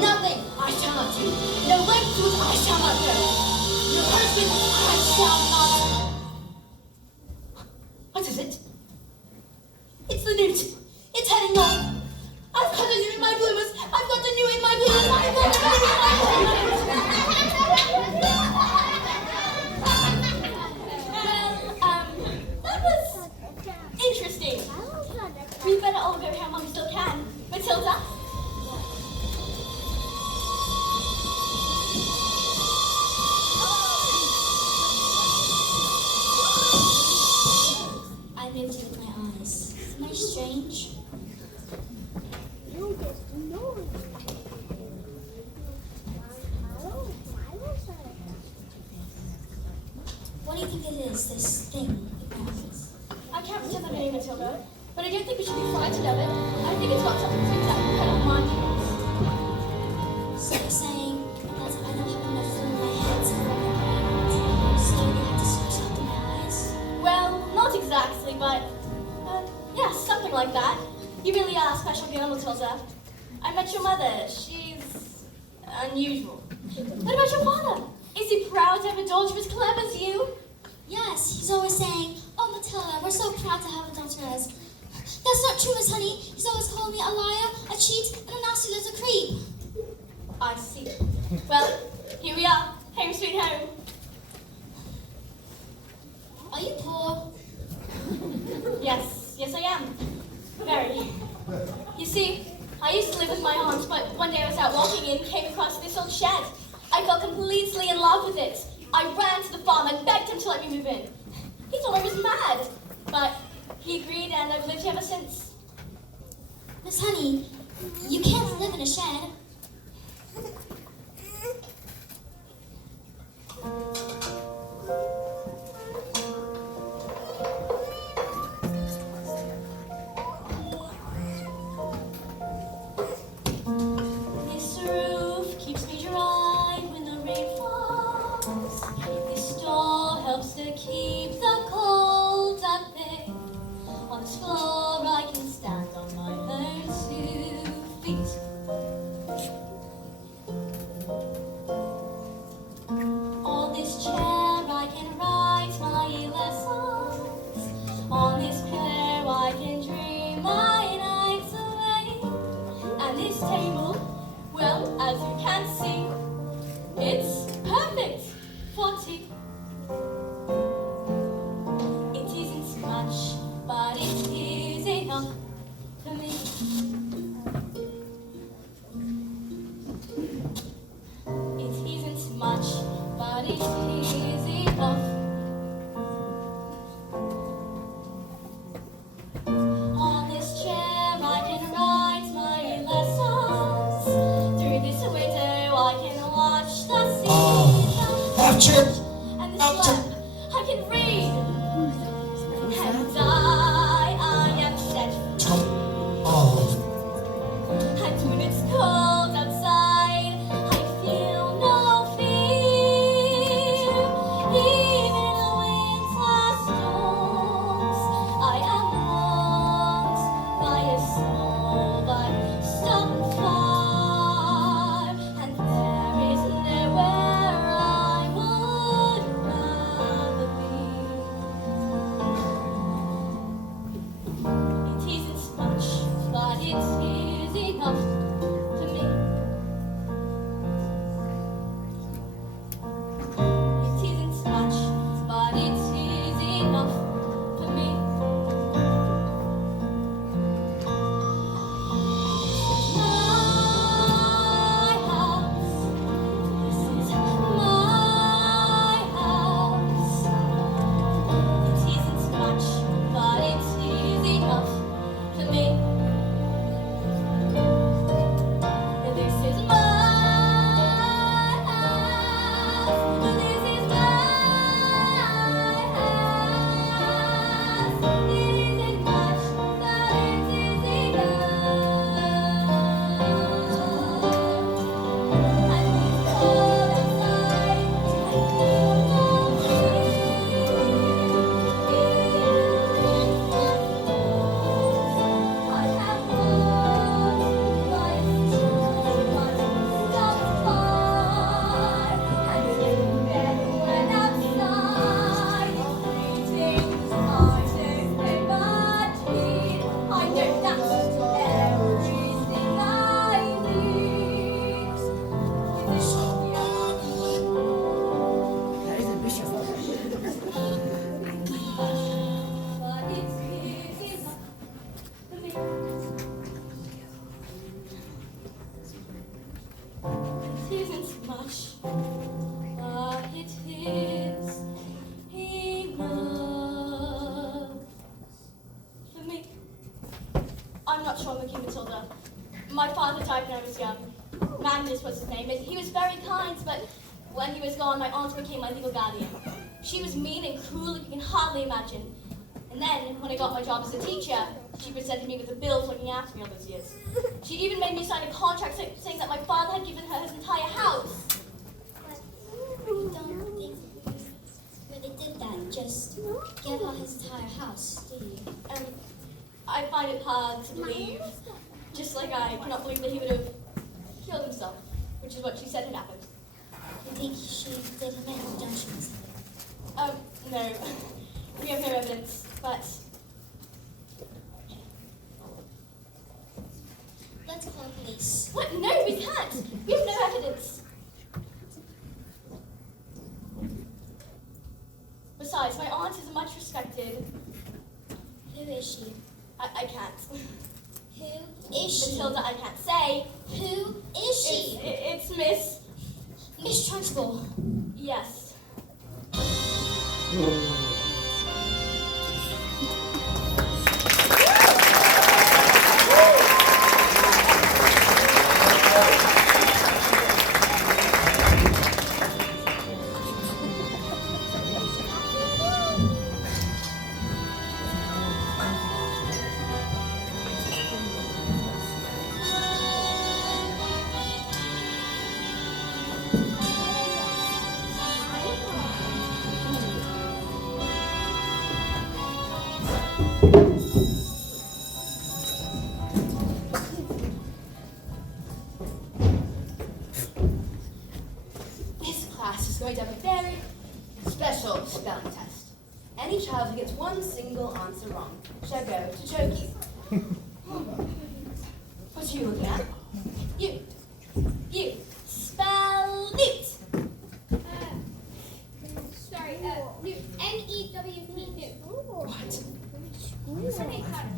Nothing I shall not do. No length to which I shall not go. No punishment I shall not. What is it? It's the newt. It's heading north. I've got a newt in my bloomers. I've got a newt in my bloomers. I've got a newt in my bloomers. That was interesting. We better all go home while we still can. Matilda? I moved it with my eyes. Am I strange? What do you think it is, this thing with my eyes? I can't pretend I know you, Matilda, but I don't think we should be frightened of it. I think it's got something to do with that incredible mind of yours. So you're saying that I don't have enough room in my head to run my brain, so you have to switch out my eyes? Well, not exactly, but yeah, something like that. You really are a special girl, Matilda. I met your mother. She's unusual. What about your father? Is he proud to have a daughter as clever as you? Yes, he's always saying, "Oh, Matilda, we're so proud to have a daughter as." That's not true, Miss Honey. He's always calling me a liar, a cheat, and a nasty little creep. I see. Well, here we are. Home sweet home. Are you poor? Yes, I am. Very. You see, I used to live with my aunt, but one day I was out walking and came across this old shed. I fell completely in love with it. I ran to the farm and begged him to let me move in. He thought I was mad, but he agreed and I've lived here ever since. Miss Honey, you can't live in a shed. This roof keeps me dry when the rain falls. This door helps to keep the cold at bay. On this floor I can stand on my own 2 feet. All this chair much wrong with King Matilda. My father died when I was young. Magnus was his name, and he was very kind, but when he was gone, my aunt became my legal guardian. She was mean and cruel, like you can hardly imagine. And then, when I got my job as a teacher, she presented me with a bill for looking after me all those years. She even made me sign a contract saying that my father had given her his entire house. But you don't think really did that, just give her his entire house, do you? I find it hard to believe, just like I cannot believe that he would have killed himself, which is what she said had happened. You think she did him in, don't you, Miss Helen? No. We have no evidence, but... Let's call the police. What? No, we can't! We have no evidence. Besides, my aunt is much respected. Who is she? I can't. Who is she? Matilda, I can't say. Who is she? It's Miss... Miss Trunchbull. Yes. This class is going to have a very special spelling test. Any child who gets one single answer wrong shall go to Choki. What are you looking at? You. Spell it. Sorry, Newt. N-E-W-T, Newt. What? Okay, Connor.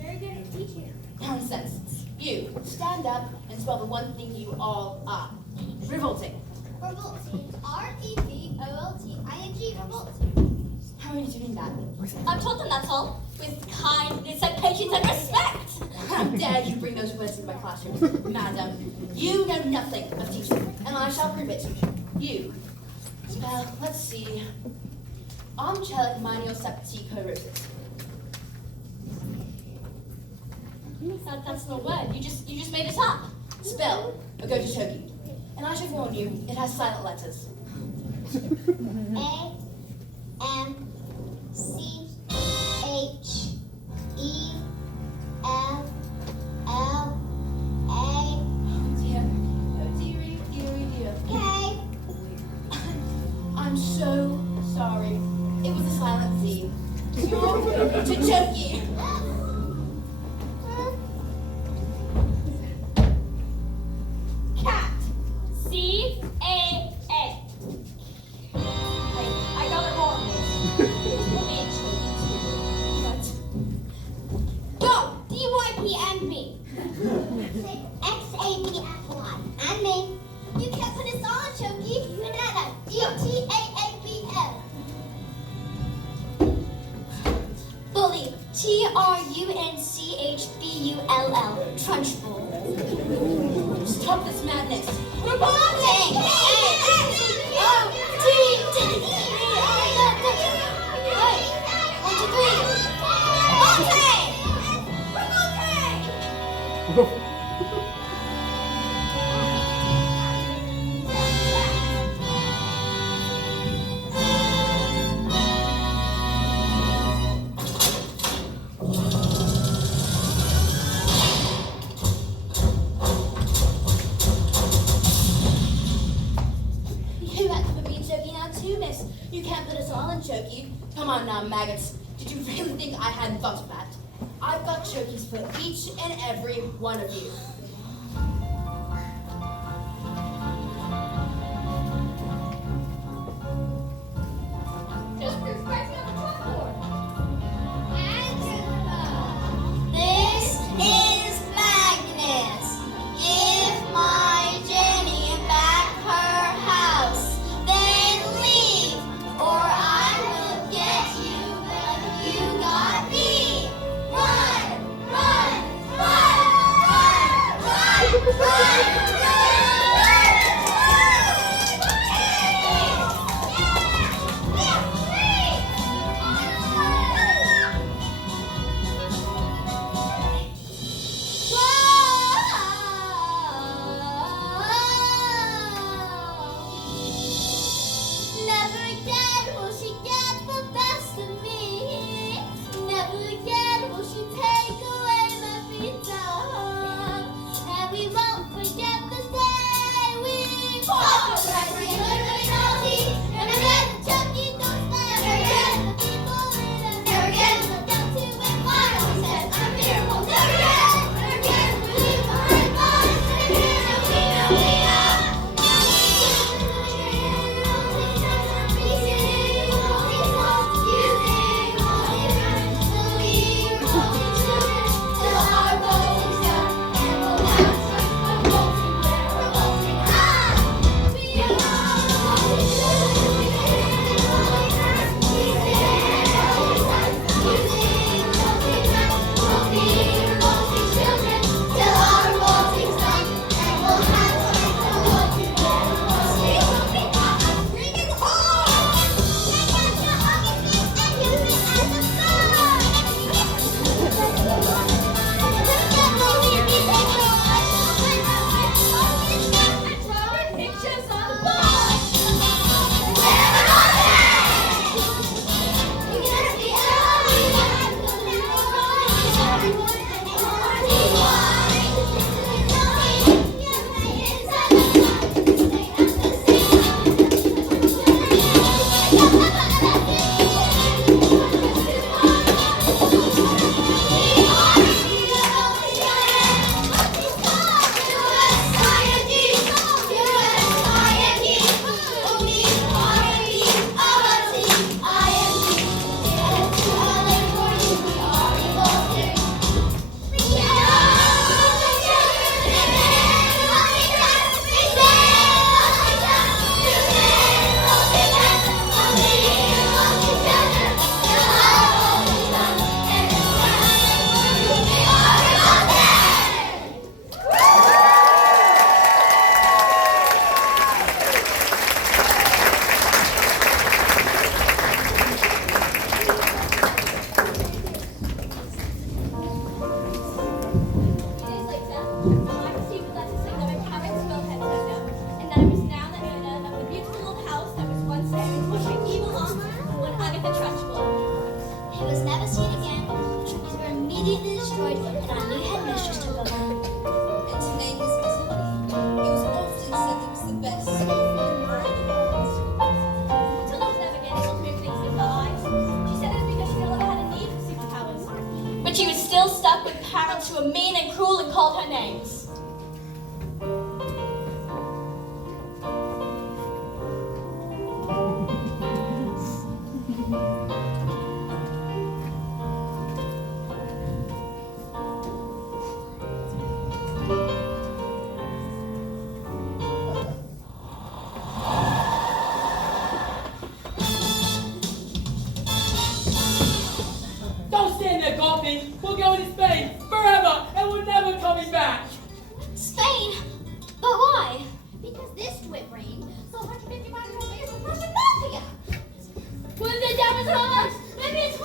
Very good at teaching. Nonsense. You, stand up and spell the one thing you all are. Revolting. Revolting. R-E-V-O-L-T-I-N-G. Revolting. How are you doing that? I've told them that's all. With kindness and patience and respect. How dare you bring those words into my classroom? Madam, you know nothing of teaching, and I shall prove it. You. Spell, let's see. Omchelic minor septicorosis. That's no word. You just made it up. Spell, or go to Choki. And I should warn you, it has silent letters. A-M-C-H-E-L-L-A. Oh dearie, dear. Okay. I'm so sorry. It was a silent Z. You're going to Choki. Cat. C-A-A. Wait, I got it wrong, Miss. Go! D-Y-P-N-B. X-A-P-F-Y. And me. You can't put us on, Choki. Banana. D-T-A-A-B-L. Bully. T-R-U-N-C-H-B-U-L-L. Trunchbull. Stop this madness. Revolting! A-N-O-T-T. Wait. 1, 2, 3. Revolting! You had to be Choki now too, miss. You can't put us all in Choki. Come on now, maggots. Did you really think I hadn't thought of that? I've got Chokis for each and every one of you. Just proof writing on the chalkboard. This is Magnus. Give my Jenny back her house. Then leave, or I will get you like you got me. Run, run, run! He was never seen again. The trees were immediately destroyed, and our new headmistress took over. And to name this Miss Honey, it was often said it was the best school in the world. Matilda was never getting able to move things with her eyes. She said it was because she no longer had a need for superpowers. But she was still stuck with parents who were mean and cruel and called her names. Don't stand there gawping. We're going to Spain forever, and we're never coming back. Spain? But why? Because this twit brain saw 150 miles away from Russian mafia. When the devil's alive, maybe it's for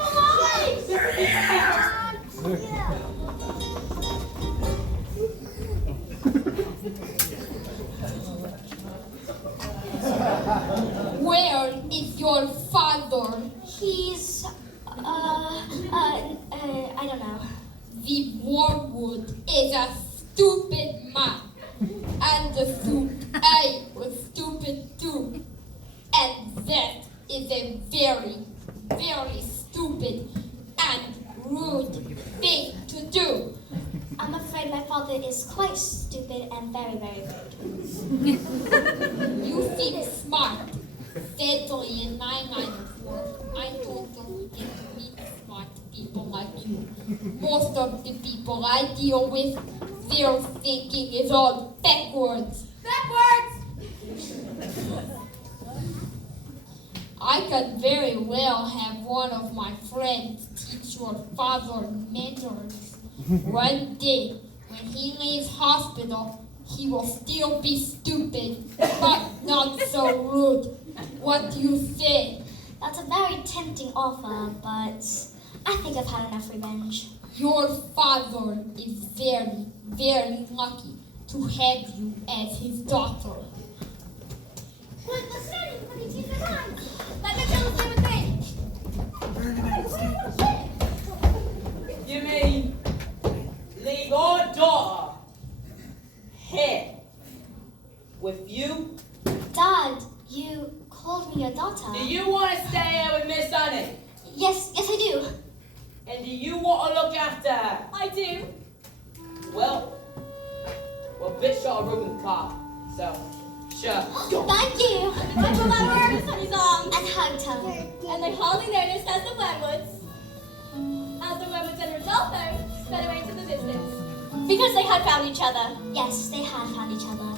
Where is your father? He's, I don't know. The wormwood is a stupid man. And the soup I was stupid too. And that is a very, very stupid and rude thing to do. I'm afraid my father is quite stupid and very, very rude. You seem smart. Sadly, in 994, I don't get to meet smart people like you. Most of the people I deal with, their thinking is all backwards. backwards. I could very well have one of my friends teach your father manners. One day, when he leaves hospital, he will still be stupid, but not so rude. What do you say? That's a very tempting offer, but I think I've had enough revenge. Your father is very, very lucky to have you as his daughter. What's the setting for the teacher's mind? Let Matilda say what they. You mean leave our daughter here with you? Dad, you called me your daughter. Do you want to stay here with Miss Honey? Yes, I do. And do you want to look after her? I do. Well, bitch got a room in the car, so sure. Thank you. I put my arm in Sonny's arms. And hugged her. And they hardly noticed as the wormwoods. As the wormwoods and Roselle sped away into the distance. Because they had found each other. Yes, they had found each other.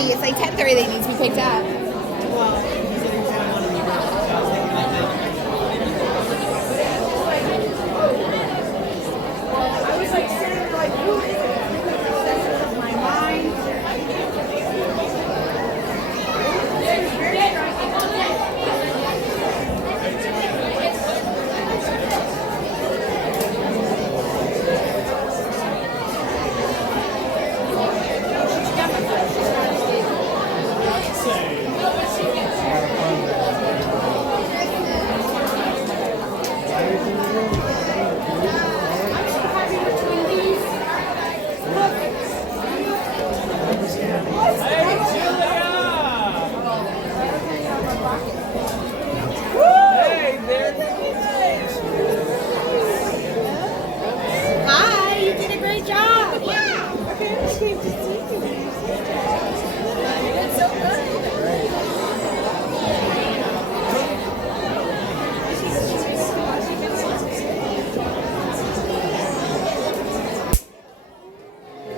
10:30. It's like 10:30 they need to be picked up. I was like sitting there like, my mind. Hi, you did a great job. Yeah. Okay, it's great to see you. You did so good.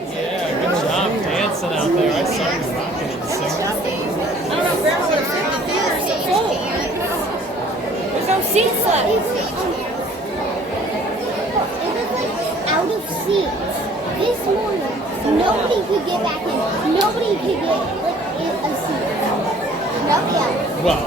Yeah, good job dancing out there. I saw you rocking and singing. I don't know if Grandma would have fit in the theater. It's so full. There's no seats left. It was like out of seats. This morning, nobody could get back in. Nobody could get like a seat. Nobody else. Well,